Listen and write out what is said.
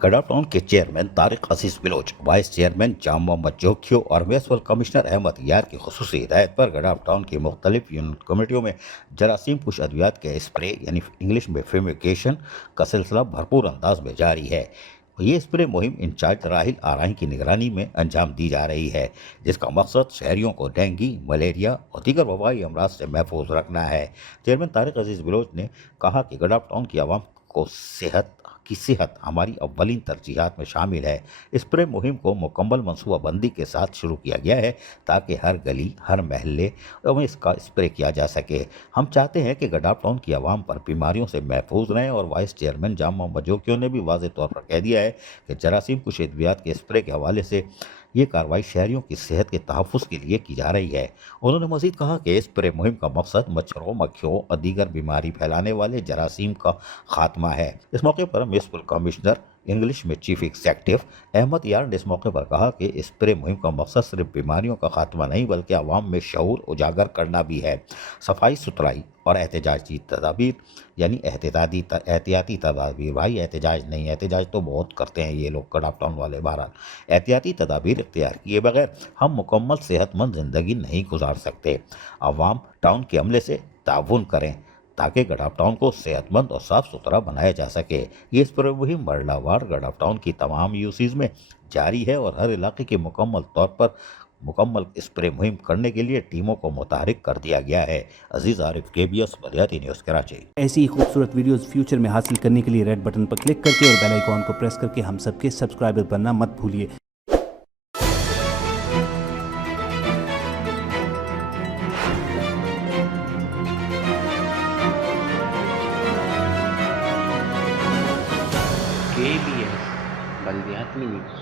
गडा town के chairman Tariq अजीज Baloch, vice chairman जाम मोहम्मद जोखियो और municipal commissioner Ahmad यार की खुसूसी हिदायत पर गडा टाउन की मुख्तलिफ यूनिट कमेटियों में जरासीम कुश अद्वियात के स्प्रे यानी इंग्लिश में फ्यूमिगेशन का सिलसिला भरपूर अंदाज में जारी है। ये स्प्रे मुहिम इंचार्ज राहिल आराही की निगरानी में अंजाम दी जा रही है, जिसका मकसद शहरियों को डेंगू, मलेरिया और दीगर वबाई अमराज से महफूज रखना है। चेयरमैन तारिक अजीज बिलोच ने कहा कि गडा टाउन की आवाम को सेहत हमारी अव्वलीन तरजीहात में शामिल है। स्प्रे मुहिम को मुकम्मल मनसूबाबंदी के साथ शुरू किया गया है ताकि हर गली, हर महल्ले में इसका स्प्रे किया जा सके। हम चाहते हैं कि गडा टाउन की आवाम पर बीमारियों से महफूज रहें और वाइस चेयरमैन जाम मोहम्मद जोखियो ने भी वाज़ेह तौर पर कह दिया है कि जरासीम कुश अद्वियात के स्प्रे के हवाले से ये कार्रवाई शहरियों की सेहत के तहफ़्फ़ुज़ के लिए की जा रही है। उन्होंने मज़ीद कहा कि स्प्रे मुहिम का मकसद मच्छरों, मक्खियों और दीगर बीमारी फैलाने वाले जरासीम का खात्मा है। इस मौके पर म्यूनसिपल कमिश्नर इंग्लिश में चीफ एग्जीक्यूटिव अहमद यार ने इस मौके पर कहा कि स्प्रे मुहिम का मकसद सिर्फ बीमारियों का खात्मा नहीं बल्कि आवाम में शऊर उजागर करना भी है। सफाई सुथराई और एहतजाजी तदाबीर यानी एहतियाती तदाबीर, भाई एहतजाज नहीं, एहतजाज तो बहुत करते हैं ये लोग गडा टाउन वाले। बहरहाल एहतियाती तदाबीर इख्तियार किए बगैर हम मुकम्मल सेहतमंद ज़िंदगी नहीं गुजार सकते। आवाम टाउन के अमले से ताउन करें ताकि गडा टाउन को सेहतमंद और साफ़ सुथरा बनाया जा सके। ये स्प्रे मुहिम मरलावार गडा टाउन की तमाम यूसीज में जारी है और हर इलाके के मुकम्मल स्प्रे मुहिम करने के लिए टीमों को मुतहरिक कर दिया गया है। अजीज़ आरिफ, KBS बलियाती न्यूज़ कराची। ऐसी ही खूबसूरत वीडियोस फ्यूचर में हासिल करने के लिए रेड बटन पर क्लिक करके और बेल आइकॉन को प्रेस करके हम सबके सब्सक्राइबर बनना मत भूलिए। KBS बलियाती न्यूज़।